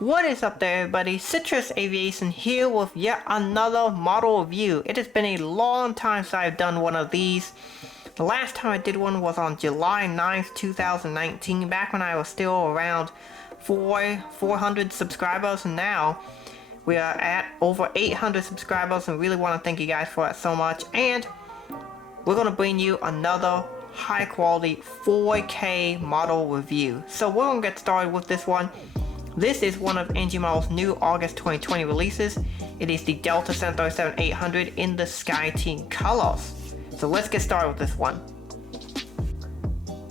What is up there, everybody? Citrus Aviation here with yet another model review. It has been a long time since I've done one of these. The last time I did one was on July 9th, 2019, back when I was still around 400 subscribers, and now we are at over 800 subscribers, and really want to thank you guys for it so much. And we're going to bring you another high quality 4K model review. So we're going to get started with this one. This is one of NG Models' new August 2020 releases. It is the Delta 737-800 in the Skyteam colors. So let's get started with this one.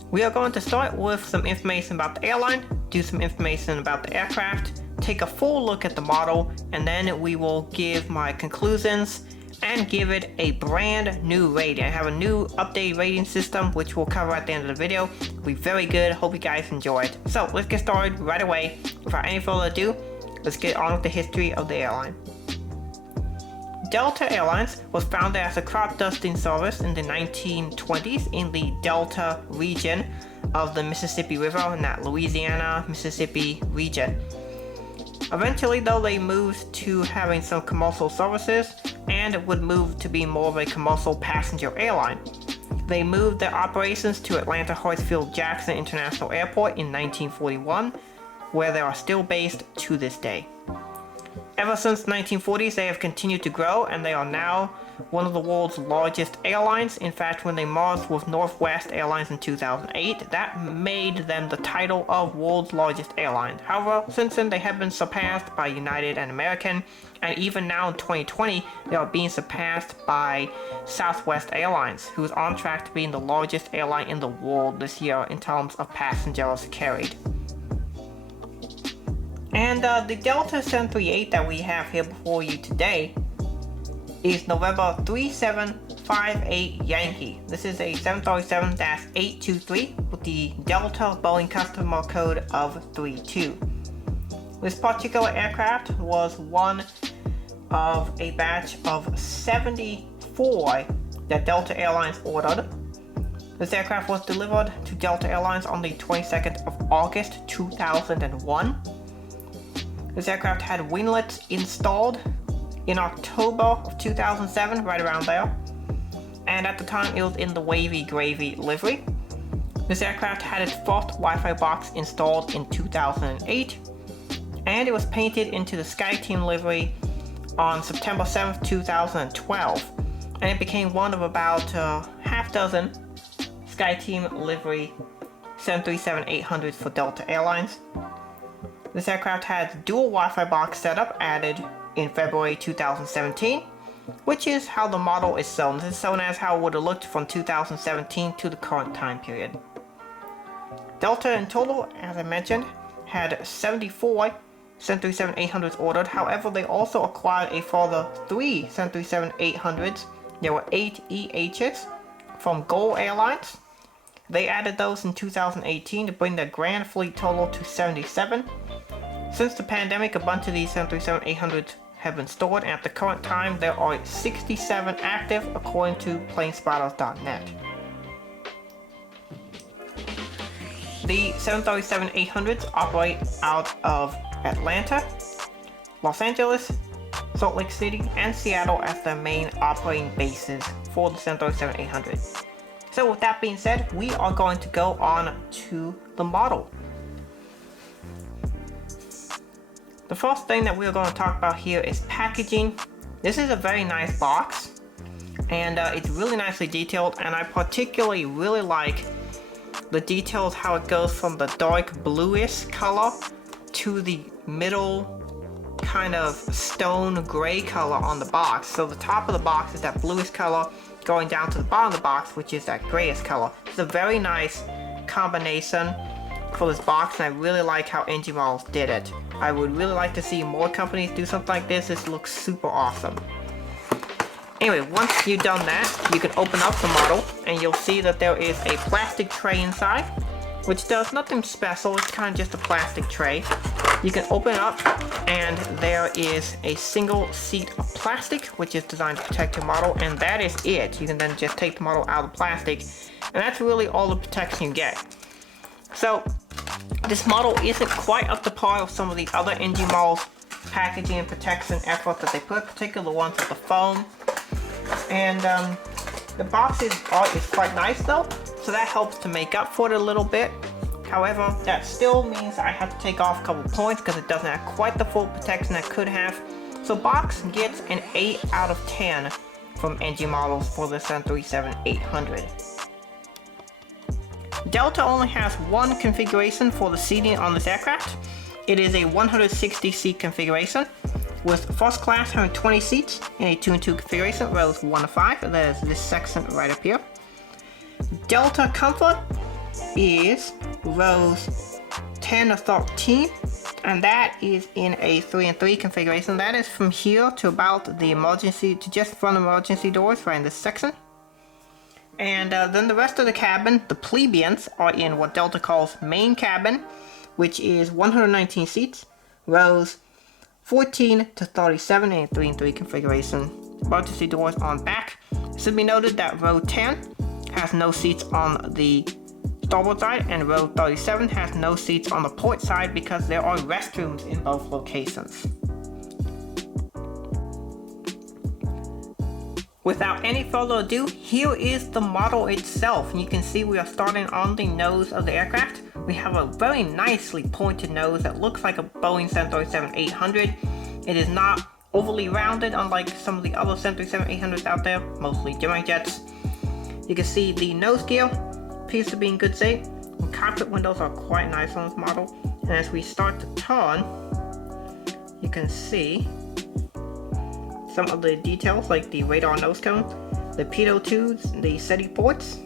We are going to start with some information about the airline, do some information about the aircraft, take a full look at the model, and then we will give my conclusions and give it a brand new rating. I have a new updated rating system which we'll cover at the end of the video. It'll be very good. Hope you guys enjoy it. So let's get started right away. Without any further ado, let's get on with the history of the airline. Delta Airlines was founded as a crop dusting service in the 1920s in the Delta region of the Mississippi River in that Louisiana, Mississippi region. Eventually though, they moved to having some commercial services and would move to be more of a commercial passenger airline. They moved their operations to Atlanta Hartsfield-Jackson International Airport in 1941, where they are still based to this day. Ever since the 1940s, they have continued to grow, and they are now one of the world's largest airlines. In fact, when they merged with Northwest Airlines in 2008, that made them the title of world's largest airline. However, since then they have been surpassed by United and American, and even now in 2020, they are being surpassed by Southwest Airlines, who is on track to being the largest airline in the world this year in terms of passengers carried. And the Delta 738 that we have here before you today is November 3758 Yankee. This is a 737-823 with the Delta Boeing customer code of 32. This particular aircraft was one of a batch of 74 that Delta Airlines ordered. This aircraft was delivered to Delta Airlines on the 22nd of August 2001. This aircraft had winglets installed in October of 2007, right around there. And at the time it was in the wavy gravy livery. This aircraft had its first Wi-Fi box installed in 2008. And it was painted into the Skyteam livery on September 7th, 2012. And it became one of about half dozen Skyteam livery 737-800s for Delta Airlines. This aircraft had dual Wi-Fi box setup added in February 2017, which is how the model is shown. This is shown as how it would have looked from 2017 to the current time period. Delta in total, as I mentioned, had 74 737-800s ordered. However, they also acquired a further 3 737-800s. There were 8 EHs from Gulf Airlines. They added those in 2018 to bring their grand fleet total to 77. Since the pandemic, a bunch of these 737-800s have been stored, and at the current time there are 67 active according to planespotters.net. The 737-800s operate out of Atlanta, Los Angeles, Salt Lake City, and Seattle as their main operating bases for the 737-800. So with that being said, we are going to go on to the model. The first thing that we're going to talk about here is packaging. This is a very nice box, and it's really nicely detailed, and I particularly really like the details, how it goes from the dark bluish color to the middle kind of stone gray color on the box. So the top of the box is that bluish color going down to the bottom of the box, which is that grayish color. It's a very nice combination for this box, and I really like how NG Models did it. I would really like to see more companies do something like this. This looks super awesome. Anyway, once you've done that, you can open up the model, and you'll see that there is a plastic tray inside, which does nothing special. It's kind of just a plastic tray. You can open it up, and there is a single sheet of plastic, which is designed to protect your model, and that is it. You can then just take the model out of the plastic, and that's really all the protection you get. So This model isn't quite up to par with some of the other NG Models packaging and protection efforts that they put, particularly the ones with the foam. And the box's art is quite nice though, so that helps to make up for it a little bit. However, that still means I have to take off a couple points because it doesn't have quite the full protection that it could have. So box gets an 8 out of 10 from NG Models for the 737-800. Delta only has one configuration for the seating on this aircraft. It is a 160 seat configuration, with first class having 20 seats in a 2-in-2 configuration, rows 1 to 5, and that is this section right up here. Delta Comfort is rows 10 to 13, and that is in a 3-in-3 configuration. That is from here to about the emergency, to just front emergency doors right in this section. And then the rest of the cabin, the plebeians, are in what Delta calls main cabin, which is 119 seats, rows 14 to 37 in a 3-in-3 configuration. Emergency doors on back. It should be noted that row 10 has no seats on the starboard side, and row 37 has no seats on the port side because there are restrooms in both locations. Without any further ado, here is the model itself. You can see we are starting on the nose of the aircraft. We have a very nicely pointed nose that looks like a Boeing 737-800. It is not overly rounded, unlike some of the other 737-800s out there, mostly German jets. You can see the nose gear appears to be in good shape. The cockpit windows are quite nice on this model. And as we start to turn, you can see some of the details like the radar nose cone, the pitot tubes, the SETI ports.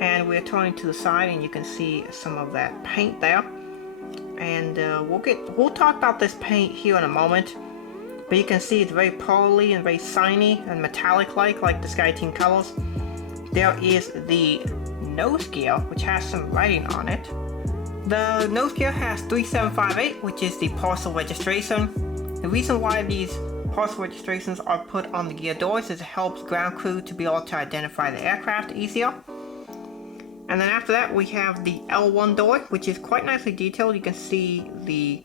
And we're turning to the side and you can see some of that paint there. And we'll talk about this paint here in a moment. But you can see it's very pearly and very shiny and metallic-like the Skyteam colors. There is the nose gear, which has some writing on it. The nose gear has 3758, which is the parcel registration. The reason why these parcel registrations are put on the gear doors is it helps ground crew to be able to identify the aircraft easier. And then after that we have the L1 door, which is quite nicely detailed. You can see the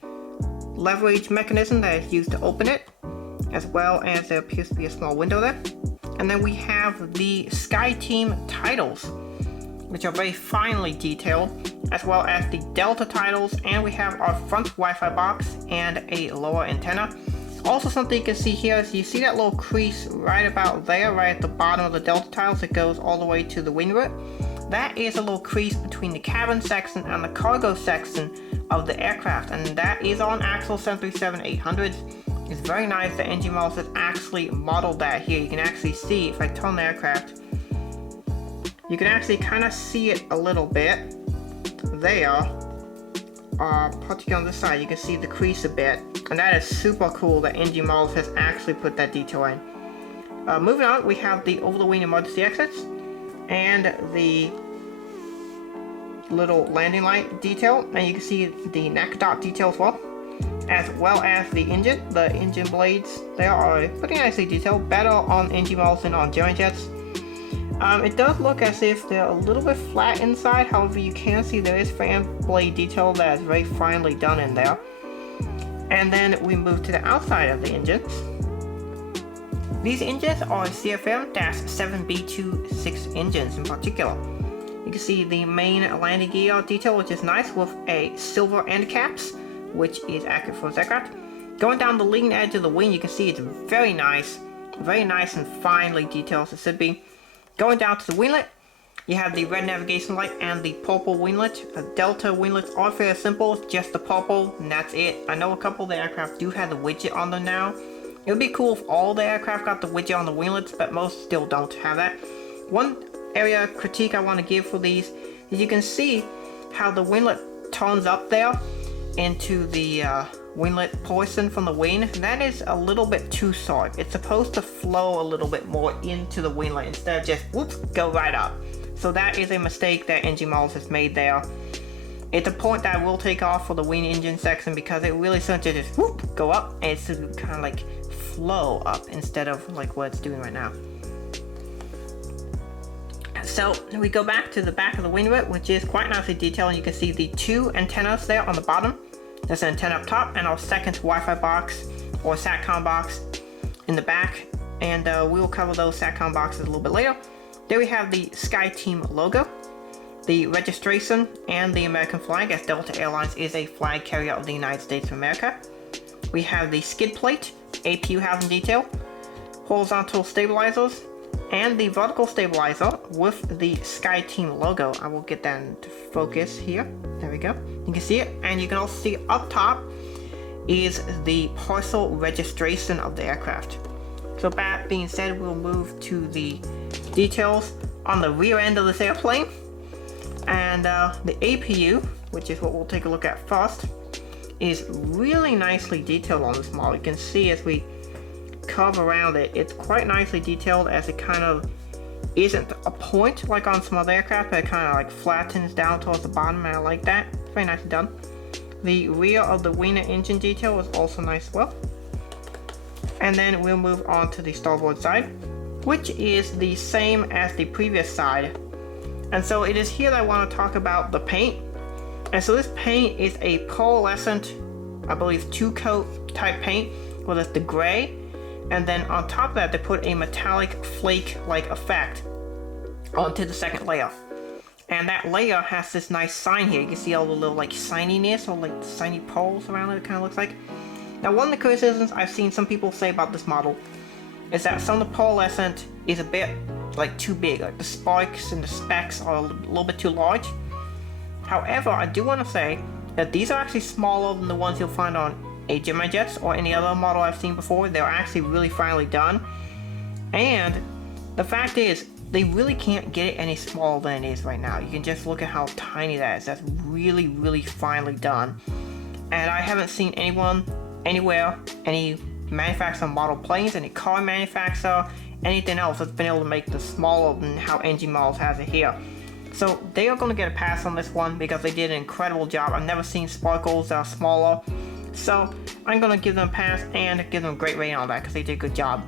leverage mechanism that is used to open it, as well as there appears to be a small window there. And then we have the Skyteam titles, which are very finely detailed, as well as the Delta titles, and we have our front Wi-Fi box and a lower antenna. Also, something you can see here is you see that little crease right about there, right at the bottom of the Delta tiles that goes all the way to the wing root. That is a little crease between the cabin section and the cargo section of the aircraft, and that is on actual 737-800s. It's very nice that NG Models has actually modeled that here. You can actually see, if I turn the aircraft, you can actually kind of see it a little bit there. Particularly on this side, you can see the crease a bit, and that is super cool that NG Models has actually put that detail in. Moving on, we have the over-the-wing emergency exits and the little landing light detail, and you can see the neck dot detail as well as the engine. The engine blades, they are pretty nicely detailed, better on NG Models than on German jets. It does look as if they're a little bit flat inside, however you can see there is fan blade detail that is very finely done in there. And then we move to the outside of the engines. These engines are CFM-7B26 engines in particular. You can see the main landing gear detail, which is nice, with a silver end caps, which is accurate for this aircraft. Going down the leading edge of the wing, you can see it's very nice and finely detailed as it should be. Going down to the winglet, you have the red navigation light and the purple winglet. The Delta winglets are fairly simple, just the purple, and that's it. I know a couple of the aircraft do have the widget on them now. It would be cool if all the aircraft got the widget on the winglets, but most still don't have that. One area of critique I want to give for these is you can see how the winglet turns up there into the winglet portion from the wing. That is a little bit too short. It's supposed to flow a little bit more into the winglet instead of just whoops, go right up. So that is a mistake that NG Models has made there. It's a point that I will take off for the wing engine section because it really starts to just whoop, go up, and it's kind of like flow up instead of like what it's doing right now. So we go back to the back of the winglet, which is quite nicely detailed, and you can see the 2 antennas there on the bottom. There's an antenna up top and our second Wi-Fi box or SATCOM box in the back, and we will cover those SATCOM boxes a little bit later. There we have the Skyteam logo, the registration, and the American flag, as Delta Airlines is a flag carrier of the United States of America. We have the skid plate, APU housing detail, horizontal stabilizers, and the vertical stabilizer with the Skyteam logo. I will get that into focus here. There we go. You can see it, and you can also see up top is the parcel registration of the aircraft. So that being said, we'll move to the details on the rear end of this airplane. And the APU, which is what we'll take a look at first, is really nicely detailed on this model. You can see as we curve around it, it's quite nicely detailed, as it kind of isn't a point like on some other aircraft, but it kind of like flattens down towards the bottom, and I like that. It's very nicely done. The rear of the wing and engine detail is also nice as well. And then we'll move on to the starboard side, which is the same as the previous side. And so it is here that I want to talk about the paint. And so this paint is a pearlescent, I believe, 2-coat type paint, where it's the gray, and then on top of that they put a metallic flake-like effect onto the second layer. And that layer has this nice sign here. You can see all the little like shininess, or like shiny pearls around it, kind of looks like. Now, one of the criticisms I've seen some people say about this model is that some of the pearlescent is a bit like too big, like the sparks and the specks are a little bit too large. However, I do want to say that these are actually smaller than the ones you'll find on a Gemini jets or any other model I've seen before. They're actually really finely done, and the fact is they really can't get it any smaller than it is right now. You can just look at how tiny that is. That's really, really finely done, and I haven't seen anyone anywhere, any manufacturer model planes, any car manufacturer, anything else that's been able to make this smaller than how NG Models has it here. So they are going to get a pass on this one because they did an incredible job. I've never seen sparkles that are smaller, so I'm going to give them a pass and give them a great rating on that because they did a good job.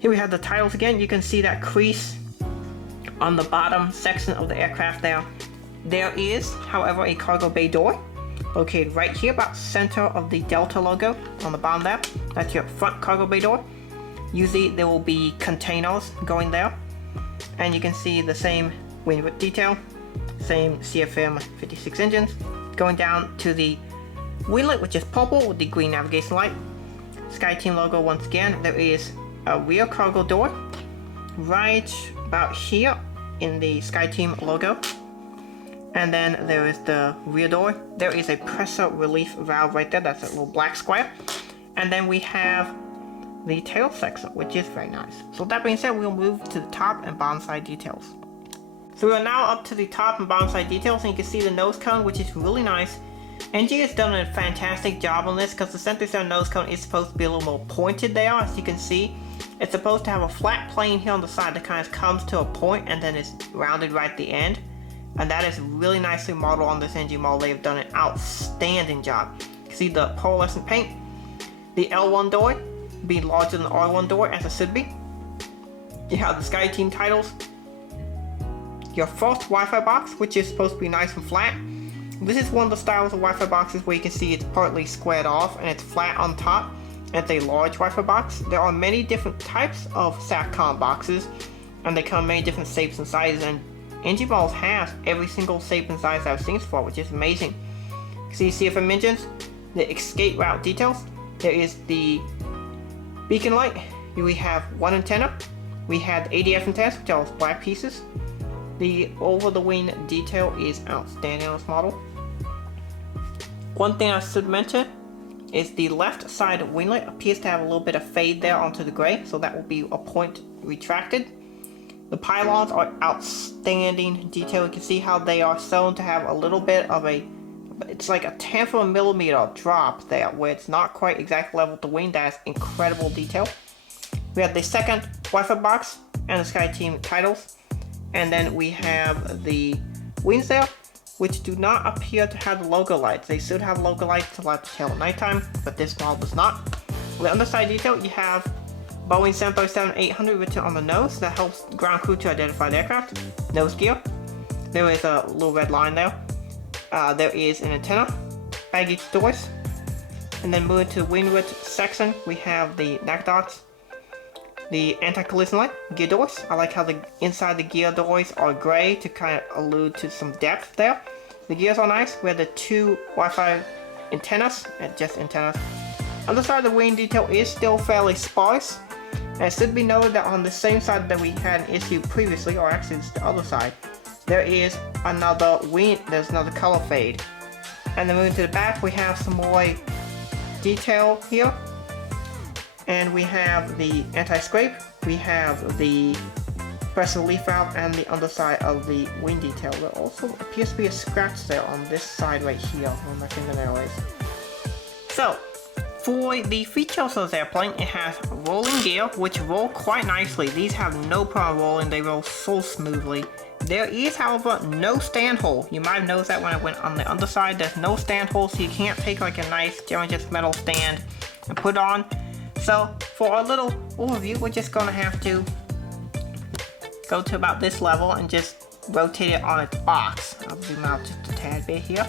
Here we have the titles again. You can see that crease on the bottom section of the aircraft there. There is, however, a cargo bay door located right here, about center of the Delta logo on the bottom there. That's your front cargo bay door. Usually there will be containers going there, and you can see the same winglet detail, same CFM 56 engines going down to the winglet, which is purple with the green navigation light. Skyteam logo once again. There is a rear cargo door right about here in the Skyteam logo, and then there is the rear door. There is a pressure relief valve right there. That's a little black square, and then we have the tail section, which is very nice. So that being said, we'll move to the top and bottom side details. So we are now up to the top and bottom side details, and you can see the nose cone, which is really nice. NG has done a fantastic job on this because the center center nose cone is supposed to be a little more pointed there. As you can see, it's supposed to have a flat plane here on the side that kind of comes to a point and then is rounded right at the end. And that is really nicely modeled on this NG model. They have done an outstanding job. You can see the pearlescent paint. The L1 door being larger than the R1 door, as it should be. You have the Skyteam titles. Your first Wi-Fi box, which is supposed to be nice and flat. This is one of the styles of Wi-Fi boxes where you can see it's partly squared off and it's flat on top. It's a large Wi-Fi box. There are many different types of SATCOM boxes, and they come in many different shapes and sizes, and NG Models has every single shape and size I've seen for, which is amazing. See CFM engines, the escape route details. There is the beacon light. Here we have one antenna. We have ADF antennas, which are black pieces. The over-the-wing detail is outstanding on this model. One thing I should mention is the left side winglet appears to have a little bit of fade there onto the gray, so that will be a point retracted. The pylons are outstanding detail. You can see how they are shown to have a little bit of a, it's like a 1/10 of a millimeter drop there, where it's not quite exact level with the wing. That is incredible detail. We have the second Wi-Fi box and the Skyteam titles. And then we have the wings there, which do not appear to have the logo lights. They should have logo lights to light the tail at nighttime, but this model does not. On the underside detail, you have Boeing 737-800 written on the nose that helps ground crew to identify the aircraft. Nose gear. There is a little red line there. There is an antenna. Baggage doors. And then moving to the windward section, we have the neck dots. The anti-collision light, gear doors. I like how the inside the gear doors are gray to kind of allude to some depth there. The gears are nice. We have the two Wi-Fi antennas, just antennas. On the side, the wing detail is still fairly sparse. And it should be noted that on the same side that we had an issue previously, or actually it's the other side, there is another wing, there's another color fade. And then moving to the back, we have some more detail here. And we have the anti-scrape, we have the pressure relief valve, and the underside of the wing detail. There also appears to be a scratch there on this side right here, where my fingernail is. So, for the features of this airplane, it has rolling gear, which roll quite nicely. These have no problem rolling, they roll so smoothly. There is, however, no stand hole. You might have noticed that when I went on the underside, there's no stand hole, so you can't take like a nice just metal stand and put it on. So, for a little overview, we're just gonna have to go to about this level and just rotate it on its box. I'll zoom out just a tad bit here.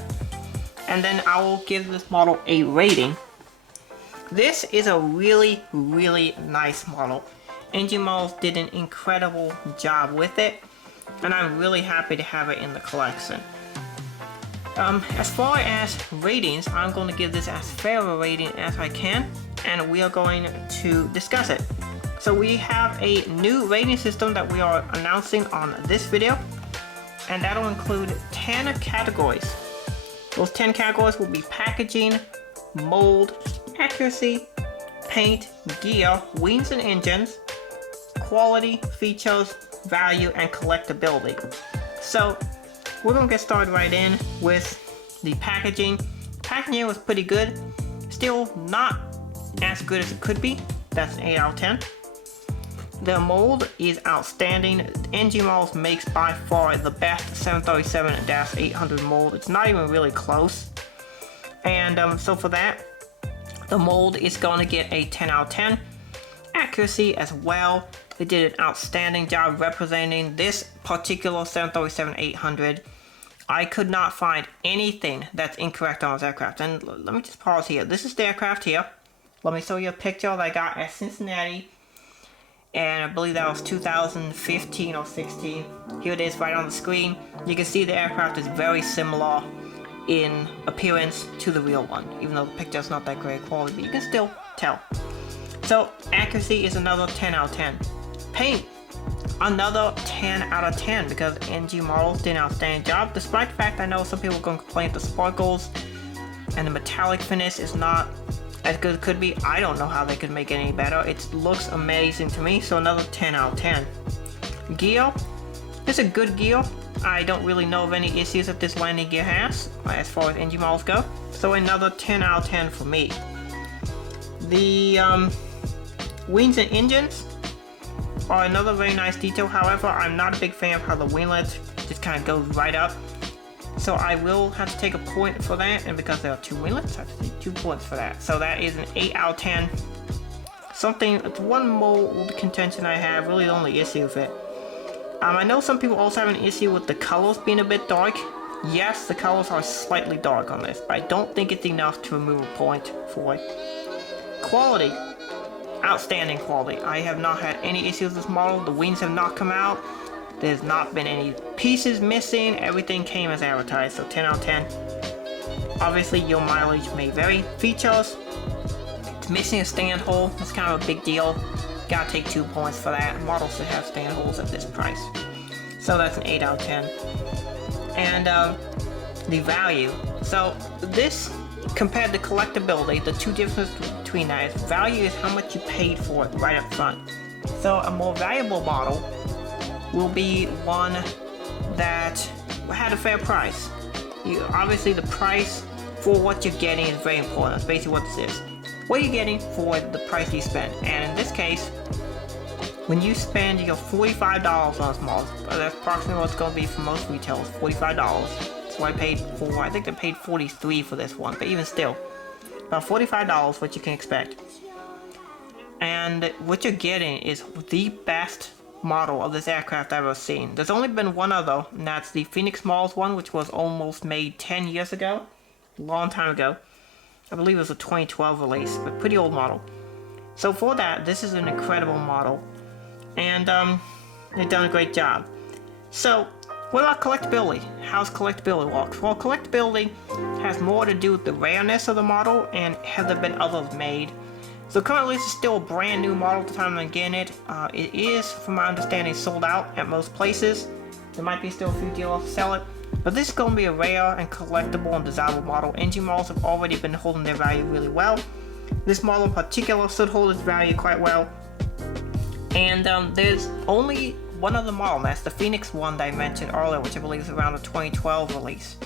And then I will give this model a rating. This is a really, really nice model. NG Models did an incredible job with it, and I'm really happy to have it in the collection. As far as ratings, I'm going to give this as fair a rating as I can, and we are going to discuss it. So we have a new rating system that we are announcing on this video, and that'll include 10 categories. Those 10 categories will be packaging, mold, accuracy, paint, gear, wings and engines, quality, features, value, and collectability. So we're gonna get started right in with the packaging. Packaging was pretty good, still not as good as it could be. That's an 8 out of 10. The mold is outstanding. NG Models makes by far the best 737-800 mold. It's not even really close. And so for that, the mold is going to get a 10 out of 10. Accuracy as well. They did an outstanding job representing this particular 737-800. I could not find anything that's incorrect on this aircraft. And let me just pause here. This is the aircraft here. Let me show you a picture that I got at Cincinnati. And I believe that was 2015 or 16. Here it is right on the screen. You can see the aircraft is very similar in appearance to the real one, even though the picture's not that great quality, but you can still tell. So accuracy is another 10 out of 10. Paint, another 10 out of 10, because NG Models did an outstanding job, despite the fact I know some people are going to complain that the sparkles and the metallic finish is not as good as it could be. I don't know how they could make it any better. It looks amazing to me, so another 10 out of 10. Gear, it's a good gear. I don't really know of any issues that this landing gear has, as far as NG Models go. So another 10 out of 10 for me. The wings and engines are another very nice detail. However, I'm not a big fan of how the winglets just kind of goes right up. So I will have to take a point for that, and because there are two winglets, I have to take 2 points for that. So that is an 8 out of 10. Something, it's one mold contention I have, really the only issue with it. I know some people also have an issue with the colors being a bit dark. Yes, the colors are slightly dark on this, but I don't think it's enough to remove a point for it. Quality, outstanding quality. I have not had any issues with this model. The wings have not come out. There's not been any pieces missing. Everything came as advertised, so 10 out of 10. Obviously, your mileage may vary. Features, it's missing a stand hole. That's kind of a big deal. Gotta take 2 points for that. Models should have stand holes at this price. So that's an 8 out of 10. And the value. So this, compared to collectability, the two differences between that is value is how much you paid for it right up front. So a more valuable model will be one that had a fair price. Obviously the price for what you're getting is very important. That's basically what this is. What are you getting for the price you spend? And in this case, when you spend your $45 on this model, that's approximately what it's going to be for most retailers, $45. So I paid for, I think I paid $43 for this one, but even still, about $45 what you can expect. and what you're getting is the best model of this aircraft I've ever seen. There's only been one other, and that's the Phoenix Models one, which was almost made 10 years ago. A long time ago. I believe it was a 2012 release, but pretty old model. So for that, this is an incredible model, and they've done a great job. So, what about collectability? How's collectability work? Well, collectability has more to do with the rareness of the model and have there been others made. So currently this is still a brand new model at the time I'm getting it. It is, from my understanding, sold out at most places. There might be still a few dealers to sell it. But this is going to be a rare and collectible and desirable model. NG models have already been holding their value really well. This model in particular should hold its value quite well. And there's only one other model, and that's the Phoenix one that I mentioned earlier, which I believe is around the 2012 release.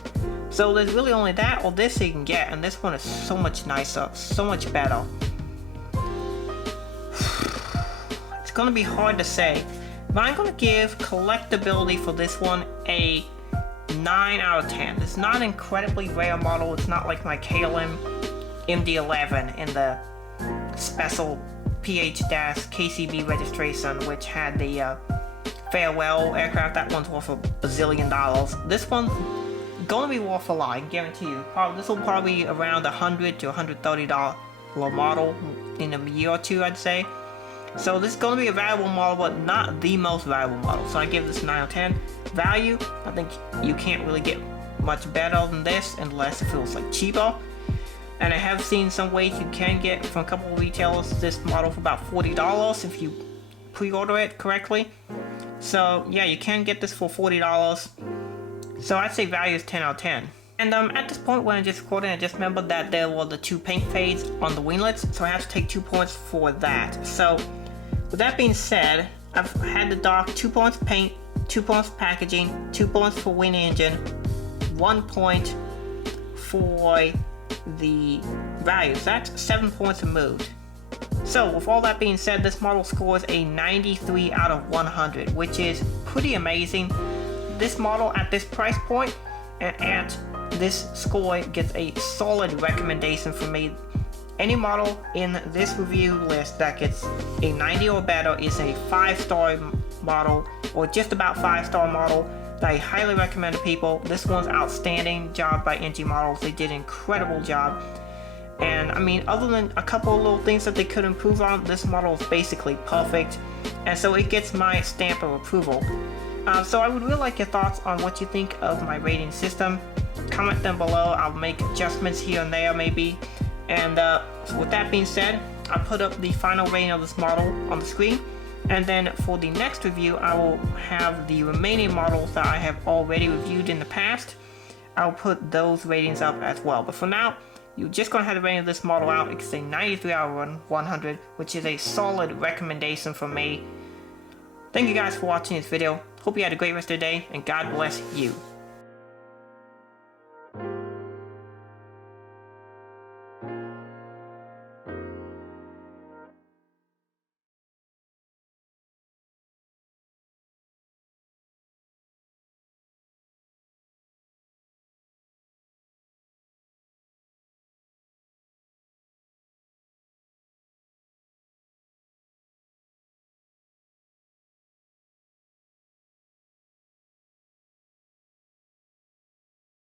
So there's really only that or this you can get, and this one is so much nicer, so much better. It's going to be hard to say, but I'm going to give collectability for this one a 9 out of 10. It's not an incredibly rare model. It's not like my KLM MD-11 in the special PH-KCB registration, which had the farewell aircraft. That one's worth $1 bazillion. This one's gonna be worth a lot, I can guarantee you. This will probably be around $100 to $130 model in a year or two, I'd say. So this is gonna be a valuable model, but not the most valuable model. So I give this 9 out of 10. Value, I think you can't really get much better than this unless it feels like cheaper. And I have seen some ways you can get from a couple of retailers this model for about $40 if you pre-order it correctly. So yeah, you can get this for $40. So I'd say value is 10 out of 10. And at this point when I just recorded, I just remembered that there were the 2 paint fades on the winglets, so I have to take 2 points for that. So with that being said, I've had the dock 2 points paint, 2 points for packaging, 2 points for wing engine, 1 point for the values. That's 7 points removed. So with all that being said, this model scores a 93 out of 100, which is pretty amazing. This model at this price point and at this score gets a solid recommendation from me. Any model in this review list that gets a 90 or better is a 5-star model, or just about 5-star model, that I highly recommend to people. This one's outstanding job by NG Models. They did an incredible job. And I mean, other than a couple of little things that they could improve on, this model is basically perfect. And so it gets my stamp of approval. So I would really like your thoughts on what you think of my rating system. Comment them below. I'll make adjustments here and there maybe. And with that being said, I'll put up the final rating of this model on the screen. And then for the next review, I will have the remaining models that I have already reviewed in the past. I'll put those ratings up as well. But for now, you're just going to have the rating of this model out. It's a 93 out of 100, which is a solid recommendation from me. Thank you guys for watching this video. Hope you had a great rest of your day, and God bless you.